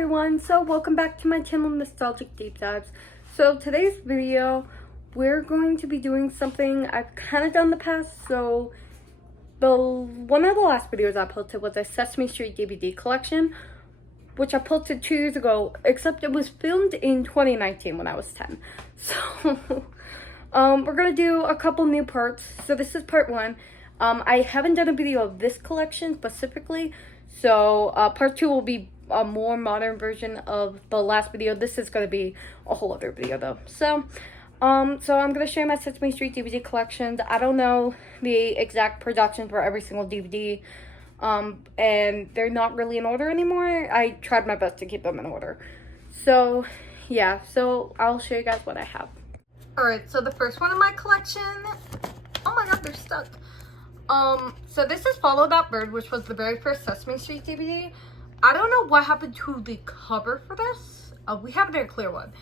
everyone, so welcome back to my channel, Nostalgic Deep Dives. So today's video, we're going to be doing something I've kind of done in the past. So one of the last videos I posted was a Sesame Street DVD collection, which I posted 2 years ago, except it was filmed in 2019 when I was 10. So we're going to do a couple new parts. So this is part 1. I haven't done a video of this collection specifically, so part 2 will be a more modern version of the last video. This is going to be a whole other video though. So I'm going to show you my Sesame Street DVD collections. I don't know the exact production for every single DVD, and they're not really in order anymore. I tried my best to keep them in order. So yeah, so I'll show you guys what I have. Alright, so the first one in my collection, oh my god, they're stuck. So this is Follow That Bird, which was the very first Sesame Street DVD. I don't know what happened to the cover for this. We have a clear one.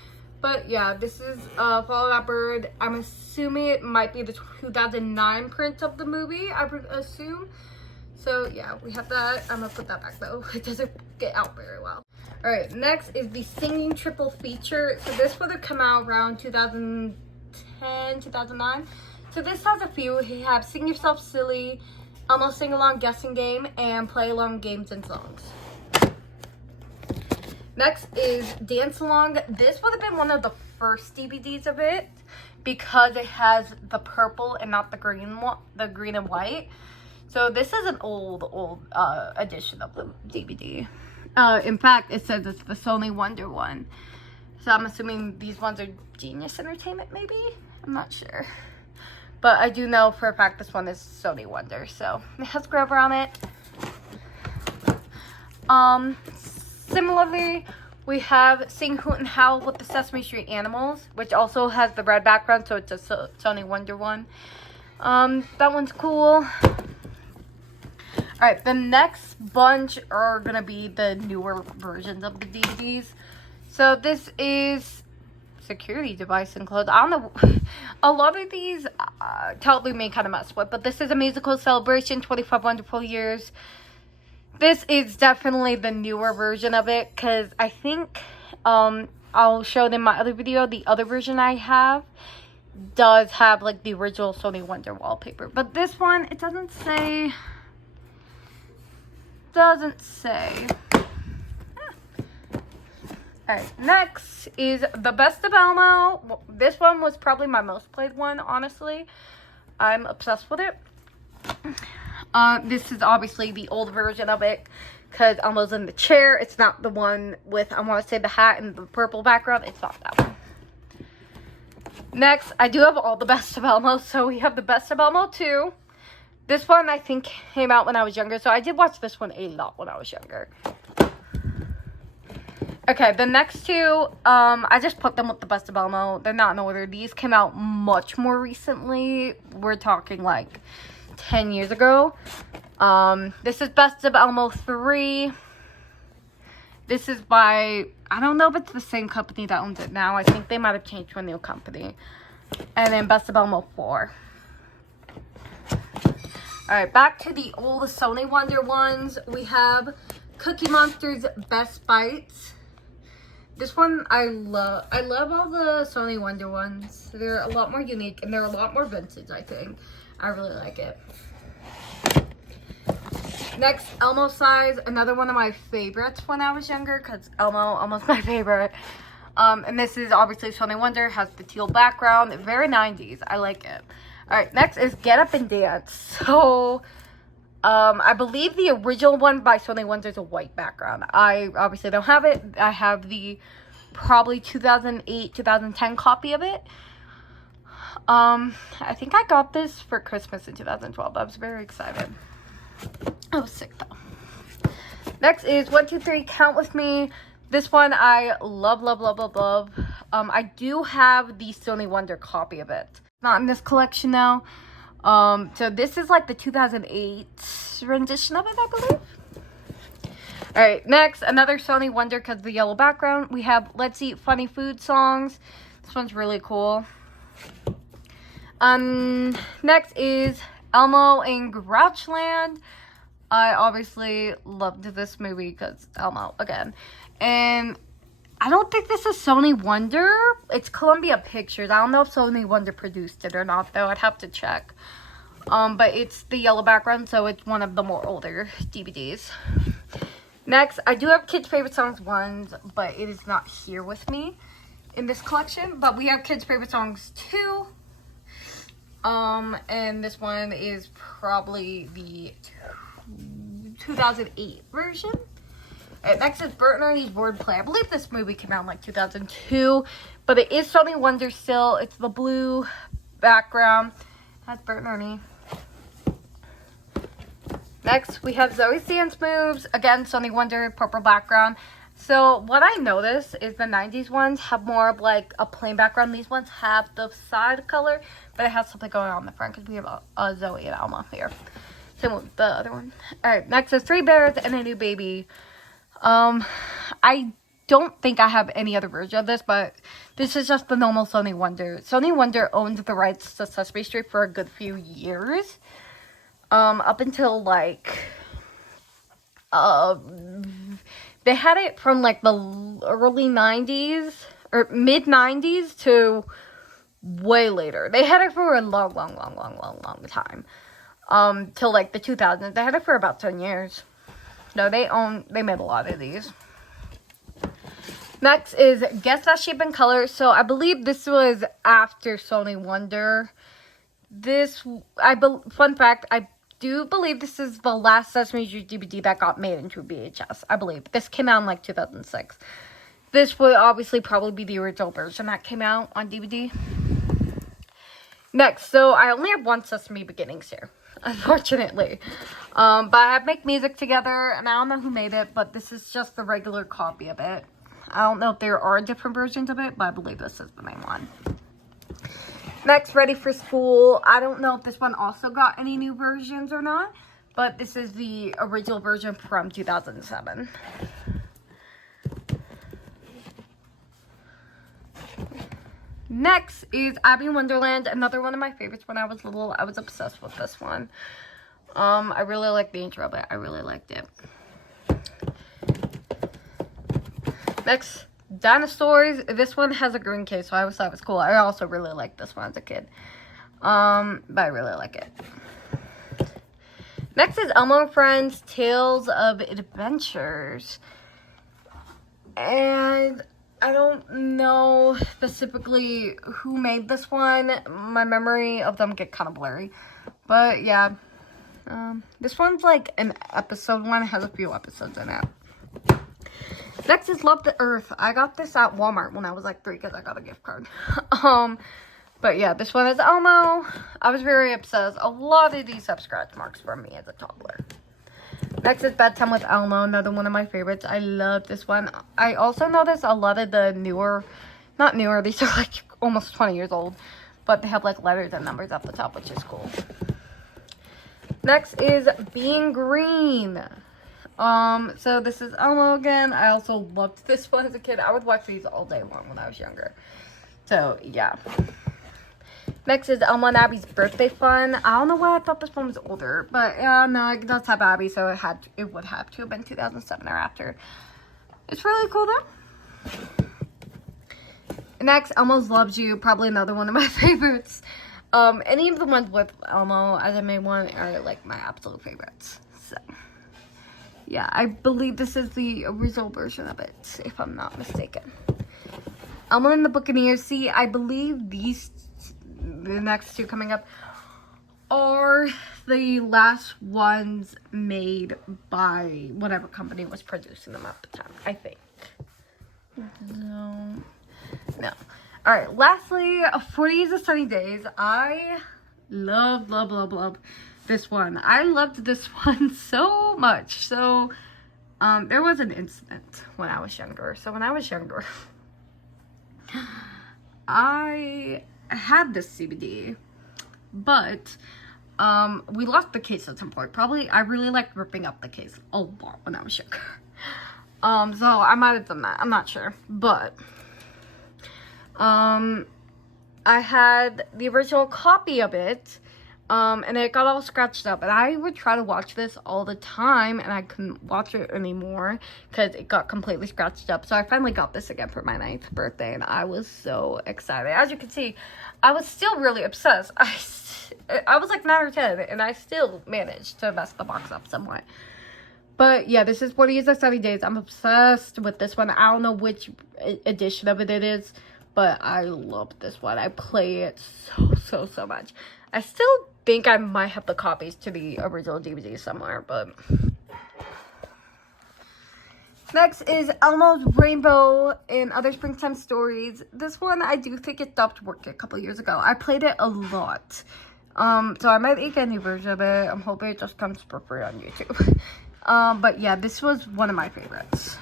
But yeah, this is Follow That Bird. I'm assuming it might be the 2009 print of the movie, I would assume. So yeah, we have that. I'm gonna put that back though. It doesn't get out very well. Alright, next is the Singing Triple Feature. So this would have come out around 2010, 2009. So this has a few. You have Sing Yourself Silly, Elmo Sing Along Guessing Game, and Play Along Games and Songs. Next is Dance Along. This would have been one of the first DVDs of it because it has the purple and not the green one, the green and white. So this is an old edition of the DVD. In fact, it says it's the Sony Wonder one. So I'm assuming these ones are Genius Entertainment, maybe? I'm not sure. But I do know for a fact this one is Sony Wonder. So it has Grover on it. Similarly, we have Sing Hoot and Howl with the Sesame Street Animals, which also has the red background, so it's a Sony Wonder one. That one's cool. Alright, the next bunch are going to be the newer versions of the DVDs. So this is Security Device Enclosed. I don't know. A lot of these totally me kind of mess with, but this is a musical celebration, 25 Wonderful Years. This is definitely the newer version of it, because I think, I'll show it in my other video, the other version I have does have, like, the original Sony Wonder wallpaper. But this one, it doesn't say. Alright, next is The Best of Elmo. This one was probably my most played one, honestly. I'm obsessed with it. This is obviously the old version of it because Elmo's in the chair. It's not the one with, I want to say, the hat and the purple background. It's not that one. Next, I do have all the Best of Elmo. So we have The Best of Elmo 2. This one, I think, came out when I was younger. So I did watch this one a lot when I was younger. Okay, the next two, I just put them with The Best of Elmo. They're not in order. These came out much more recently. We're talking like 10 years ago. This is Best of Elmo 3. This is by, I don't know if it's the same company that owns it now. I think they might have changed to a new company. And then Best of Elmo 4. Alright, back to the old Sony Wonder ones. We have Cookie Monster's Best Bites. This one I love. I love all the Sony Wonder ones. They're a lot more unique and they're a lot more vintage, I think. I really like it. Next, Elmo Size, another one of my favorites when I was younger, because Elmo's my favorite. And this is obviously Sony Wonder, has the teal background, very 90s. I like it. Alright, next is Get Up and Dance. So, I believe the original one by Sony Wonder is a white background. I obviously don't have it. I have the probably 2008, 2010 copy of it. I think I got this for Christmas in 2012. I was very excited. I was sick though. Next is 1, 2, 3 Count With Me. This one I love, love, love, love, love. I do have the Sony Wonder copy of it. Not in this collection now. So this is like the 2008 rendition of it, I believe. Alright, next, another Sony Wonder because of the yellow background. We have Let's Eat Funny Food Songs. This one's really cool. Next is Elmo in Grouchland. I obviously loved this movie because Elmo again. And I don't think this is Sony Wonder. It's Columbia Pictures. I don't know if Sony Wonder produced it or not, though. I'd have to check. But it's the yellow background, so it's one of the more older DVDs. Next, I do have Kids' Favorite Songs 1s, but it is not here with me in this collection. But we have Kids' Favorite Songs 2. And this one is probably the 2008 version. Next is Bert and Ernie's Wordplay. I believe this movie came out in like 2002, but it is Sony Wonder still. It's the blue background. That's Bert and Ernie. Next, we have Zoe's Dance Moves. Again, Sony Wonder, purple background. So what I noticed is the 90s ones have more of like a plain background. These ones have the side color, but it has something going on in the front because we have Zoe and Alma here. Same with the other one. Alright, next is Three Bears and a New Baby. I don't think I have any other version of this, but this is just the normal Sony Wonder. Sony Wonder owned the rights to Sesame Street for a good few years. Up until like, they had it from like the early 90s or mid 90s to way later. They had it for a long time. Till like the 2000s. They had it for about 10 years. No, they made a lot of these. Next is Guess That Shape and Color. So I believe this was after Sony Wonder. Fun fact, I do believe this is the last Sesame Street DVD that got made into VHS. I believe. This came out in like 2006. This would obviously probably be the original version that came out on DVD. Next, so I only have one Sesame Beginnings here, unfortunately. But I have Make Music Together, and I don't know who made it, but this is just the regular copy of it. I don't know if there are different versions of it, but I believe this is the main one. Next, Ready for School. I don't know if this one also got any new versions or not, but this is the original version from 2007. Next is Abby Wonderland, another one of my favorites. When I was little, I was obsessed with this one. I really liked the intro of it. I really liked it. Next, Dinosaurs. This one has a green case, so I always thought it was cool. I also really liked this one as a kid. But I really like it. Next is Elmo and Friends, Tales of Adventures. And I don't know specifically who made this one. My memory of them get kind of blurry. But yeah. This one's like an episode one. It has a few episodes in it. Next is Love the Earth. I got this at Walmart when I was like 3 because I got a gift card. But yeah, this one is Elmo. I was very obsessed. A lot of these have scratch marks from me as a toddler. Next is Bedtime with Elmo, another one of my favorites. I love this one. I also noticed a lot of the not newer, these are like almost 20 years old, but they have like letters and numbers at the top, which is cool. Next is Being Green. So this is Elmo again. I also loved this one as a kid. I would watch these all day long when I was younger. So, yeah. Next is Elmo and Abby's Birthday Fun. I don't know why I thought this one was older, but yeah, no, it does have Abby, so it would have to have been 2007 or after. It's really cool though. Next, Elmo's Loves You, probably another one of my favorites. Any of the ones with Elmo as I made one are like my absolute favorites. So, yeah, I believe this is the original version of it, if I'm not mistaken. Elmo and the Buccaneers. See, I believe the next two coming up are the last ones made by whatever company was producing them at the time, I think. No. Alright, lastly, 40 Years of Sunny Days. I love this one. I loved this one so much. So, there was an incident when I was younger. So, when I was younger, I had this CBD, but we lost the case at some point. Probably, I really liked ripping up the case a lot when I was younger. So I might have done that. I'm not sure, but I had the original copy of it, And it got all scratched up. And I would try to watch this all the time, and I couldn't watch it anymore because it got completely scratched up. So I finally got this again for my 9th birthday, and I was so excited. As you can see, I was still really obsessed. I was like 9 or 10, and I still managed to mess the box up somewhat. But yeah, this is 40 Years of Sunny Days. I'm obsessed with this one. I don't know which edition of it is, but I love this one. I play it so much. I still think I might have the copies to the original DVD somewhere, but... Next is Elmo's Rainbow and Other Springtime Stories. This one, I do think it stopped working a couple years ago. I played it a lot. So I might make a new version of it. I'm hoping it just comes for free on YouTube. But yeah, this was one of my favorites.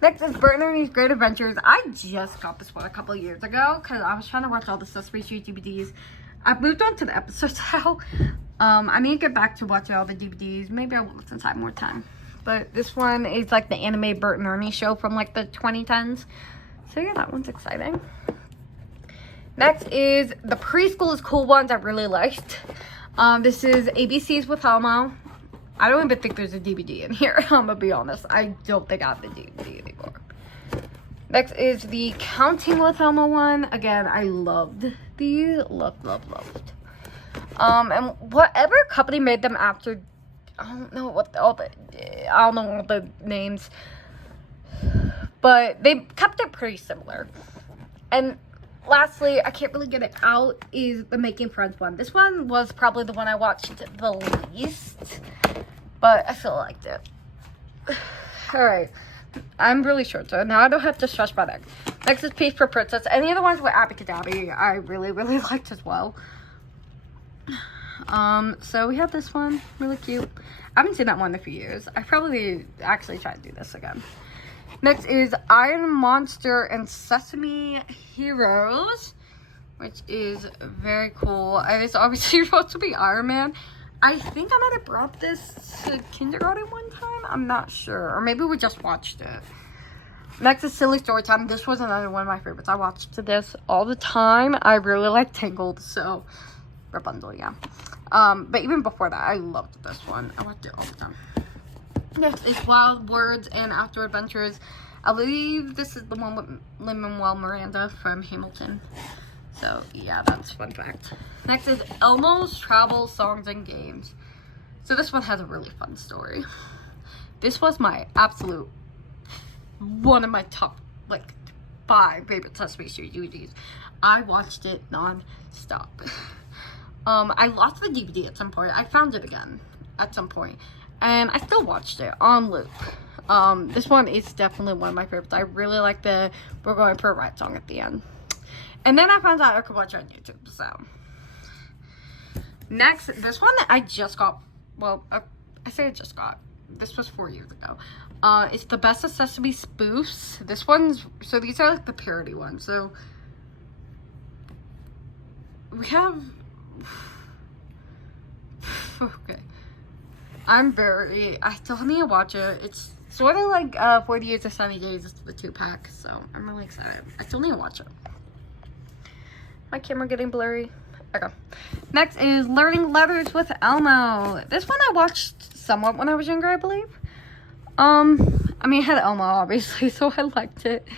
Next is Bert and Ernie's Great Adventures. I just got this one a couple years ago because I was trying to watch all the Sesame Street DVDs. I've moved on to the episodes now. I need to get back to watching all the DVDs. Maybe I will since I have more time. But this one is like the anime Bert and Ernie show from like the 2010s. So yeah, that one's exciting. Next is the Preschool is Cool ones I really liked. This is ABC's with Elmo. I don't even think there's a DVD in here. I'm gonna be honest. I don't think I have the DVD anymore. Next is the Counting with Elmo one. Again, I loved these. Loved. And whatever company made them after, I don't know all the names, but they kept it pretty similar. And lastly, I can't really get it out, is the Making Friends one. This one was probably the one I watched the least, but I still liked it. Alright, I'm really short, so now I don't have to stretch my neck. Next is Peach for Princess. Any of the ones with Abby I really liked as well. So we have this one, really cute. I haven't seen that one in a few years. I probably actually try to do this again. Next is Iron Monster and Sesame Heroes, which is very cool. And it's obviously supposed to be Iron Man. I think I might have brought this to kindergarten one time. I'm not sure. Or maybe we just watched it. Next is Silly Storytime. This was another one of my favorites. I watched this all the time. I really like Tangled, so Rapunzel, yeah. But even before that, I loved this one. I watched it all the time. Next is Wild Words and Outdoor Adventures. I believe this is the one with Lin-Manuel Miranda from Hamilton. So, yeah, that's a fun fact. Next is Elmo's Travel Songs and Games. So this one has a really fun story. This was my absolute, one of my top, 5 favorite Sesame Street DVDs. I watched it non-stop. I lost the DVD at some point. I found it again at some point. And I still watched it on loop. This one is definitely one of my favorites. I really like the We're Going for a Ride song at the end. And then I found out I could watch it on YouTube, so. Next, this one that I just got, well, I say I just got. This was 4 years ago. It's the Best of Sesame Spoofs. This one's, so these are like the parody ones. So, we have, okay. I still need to watch it. It's sort of like 40 Years of Sunny Days. It's the 2-pack, so I'm really excited. I still need to watch it. My camera getting blurry. Okay. Next is Learning Letters with Elmo. This one I watched somewhat when I was younger, I believe. I mean, it had Elmo, obviously, so I liked it.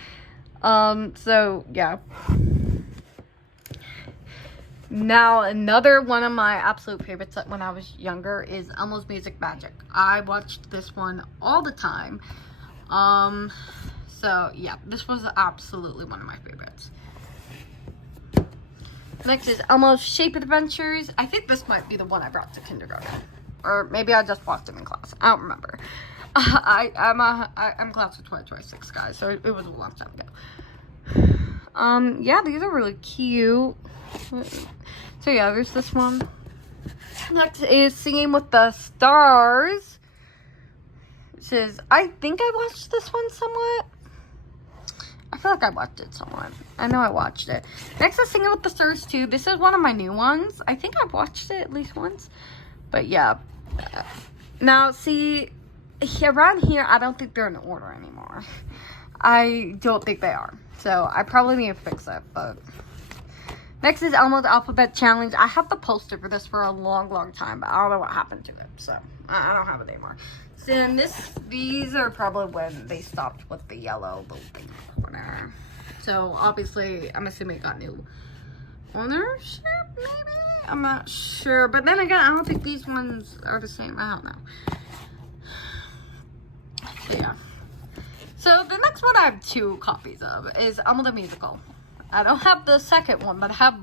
So, yeah. Now, another one of my absolute favorites when I was younger is Elmo's Music Magic. I watched this one all the time. So, yeah, this was absolutely one of my favorites. Next is Elmo's Shape Adventures. I think this might be the one I brought to kindergarten. Or maybe I just watched it in class. I don't remember. I'm class of 2026, guys, so it was a long time ago. Yeah, these are really cute. So yeah, there's this one. Next is Singing with the Stars. Which is, I think I watched this one somewhat. I feel like I watched it somewhat. I know I watched it. Next is Singing with the Stars 2. This is one of my new ones. I think I've watched it at least once. But yeah. Now, see, around here, I don't think they're in order anymore. I don't think they are. So, I probably need to fix it, but Next is Elmo's Alphabet Challenge. I have the poster for this for a long time, but I don't know what happened to it, so I don't have it anymore. So then these are probably when they stopped with the yellow little thing in the corner. So obviously, I'm assuming it got new ownership, maybe? I'm not sure. But then again, I don't think these ones are the same. I don't know. But yeah. So the next one I have 2 copies of is Elmo the Musical. I don't have the second one, but I have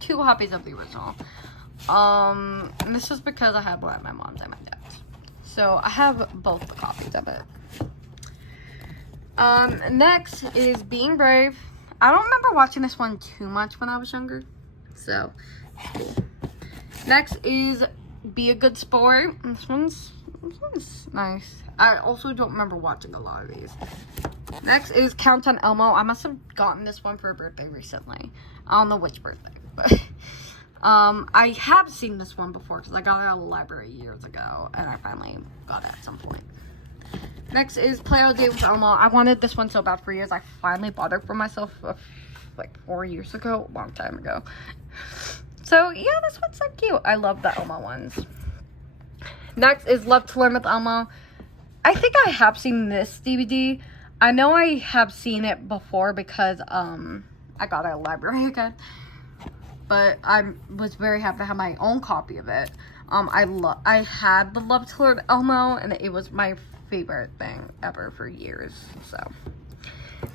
2 copies of the original. And this is because I have one at my mom's and my dad's. So I have both the copies of it. Next is Being Brave. I don't remember watching this one too much when I was younger. So, next is Be a Good Sport. This one's nice. I also don't remember watching a lot of these. Next is Count on Elmo. I must have gotten this one for a birthday recently. I don't know which birthday, but I have seen this one before because I got it at a library years ago, and I finally got it at some point. Next is Play All Day with Elmo. I wanted this one so bad for years. I finally bought it for myself like 4 years ago, a long time ago. So yeah, this one's so cute. I love the Elmo ones. Next is Love to Learn with Elmo. I think I have seen this DVD. I know I have seen it before because I got it at a library again. But I was very happy to have my own copy of it. I had the Love to Learn Elmo, and it was my favorite thing ever for years. So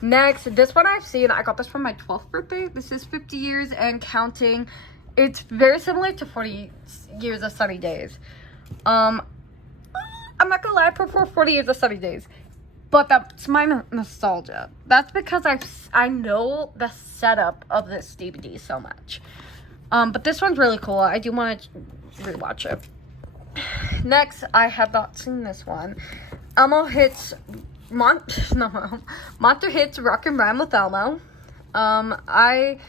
next, this one I've seen. I got this for my 12th birthday. This is 50 Years and Counting. It's very similar to 40 Years of Sunny Days. I'm not gonna lie, I prefer 40 Years of Sunny Days, but that's my nostalgia. That's because I know the setup of this DVD so much. But this one's really cool. I do want to rewatch it. Next, I have not seen this one. Elmo hits Monster hits Rock and Rhyme with Elmo. I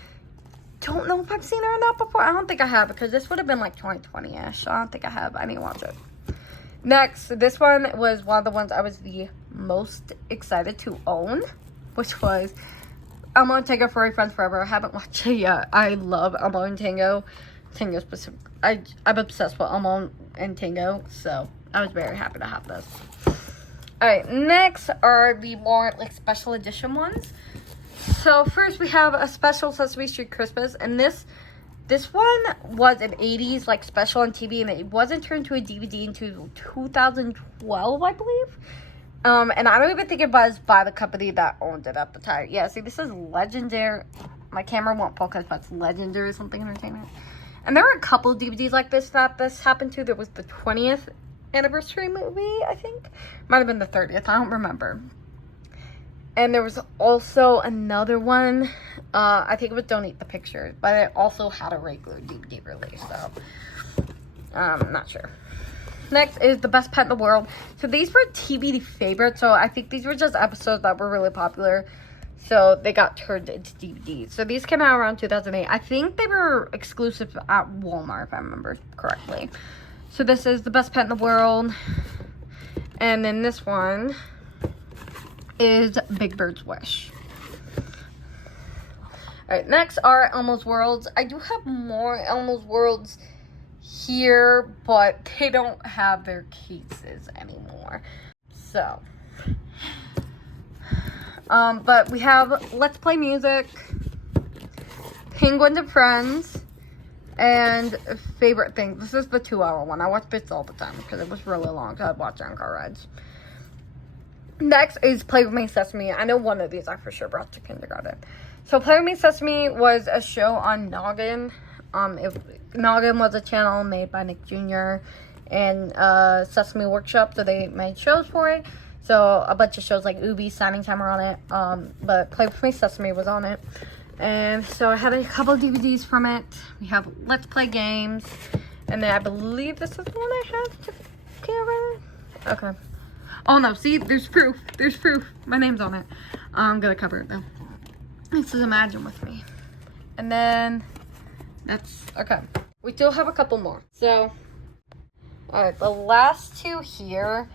don't know if I've seen her in that before. I don't think I have, because this would have been like 2020-ish. I don't think I have. I need to watch it. Next, this one was one of the ones I was the most excited to own, which was Elmo and Tango Furry Friends Forever. I haven't watched it yet. I love Elmo and Tango. Tango specific. I'm obsessed with Elmo and Tango, so I was very happy to have this. Alright, next are the more like special edition ones. So first we have a special Sesame Street Christmas, and this one was an 80s like special on TV, and it wasn't turned to a DVD until 2012, I believe. And I don't even think it was by the company that owned it at the time. Yeah, see, this is Legendary. My camera won't focus, but it's Legendary something entertainment. And there were a couple DVDs like this that this happened to. There was the 20th anniversary movie, I think. Might have been the 30th, I don't remember. And there was also another one, I think it was Don't Eat the Pictures, but it also had a regular DVD release, so I'm not sure. Next is The Best Pet in the World. So these were TV favorites, so I think these were just episodes that were really popular, so they got turned into DVDs. So these came out around 2008. I think they were exclusive at Walmart, if I remember correctly. So this is The Best Pet in the World, and then this one is Big Bird's Wish. Alright, next are Elmo's Worlds. I do have more Elmo's Worlds here, but they don't have their cases anymore. So, but we have Let's Play Music, Penguins and Friends, and Favorite Things. This is the 2-hour one. I watch bits all the time because it was really long, so I'd watch it on car rides. Next is Play With Me Sesame. I know one of these I for sure brought to kindergarten. So Play With Me Sesame was a show on Noggin. Noggin was a channel made by Nick Jr. and Sesame Workshop, so they made shows for it. So a bunch of shows like Ubi, Signing Time are on it, but Play With Me Sesame was on it. And so I had a couple of DVDs from it. We have Let's Play Games, and then I believe this is the one I have to cover. Okay. Oh no, see, there's proof. There's proof. My name's on it. I'm gonna cover it though. This is Imagine With Me. And then that's okay. We still have a couple more. So alright, the last two here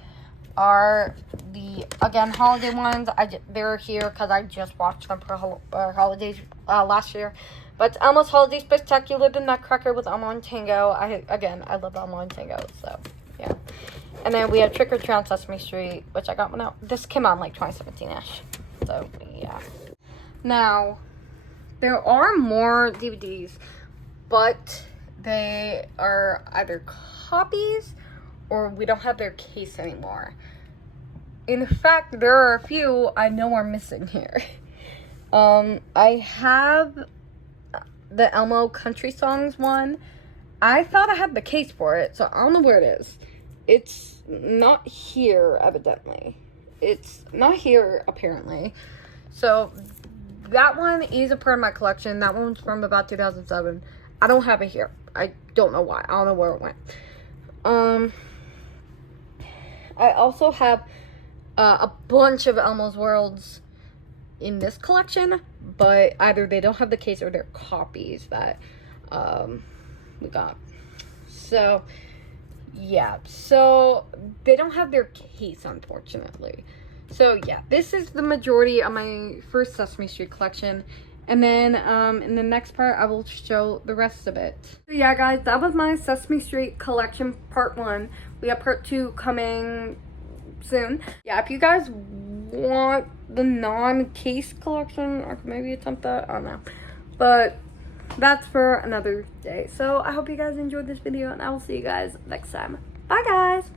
are the, again, holiday ones. They're here because I just watched them for holidays last year. But it's Elmo's Holiday Spectacular, the Nutcracker with Elmo and Tango. I love Elmo and Tango, so yeah. And then we have Trick or Treat on Sesame Street, which I got when this came out in like 2017-ish. So yeah. Now, there are more DVDs, but they are either copies or we don't have their case anymore. In fact, there are a few I know are missing here. I have the Elmo Country Songs one. I thought I had the case for it, so I don't know where it is. It's not here, evidently. It's not here, apparently. So, that one is a part of my collection. That one's from about 2007. I don't have it here. I don't know why. I don't know where it went. I also have a bunch of Elmo's Worlds in this collection, but either they don't have the case or they're copies that we got. So, yeah. So, they don't have their case, unfortunately. So, yeah. This is the majority of my first Sesame Street collection. And then, in the next part, I will show the rest of it. So, yeah, guys, that was my Sesame Street collection, part 1. We have part 2 coming soon. Yeah, if you guys want the non-case collection, I could maybe attempt that. I don't know. But that's for another day. So, I hope you guys enjoyed this video, and I will see you guys next time. Bye, guys!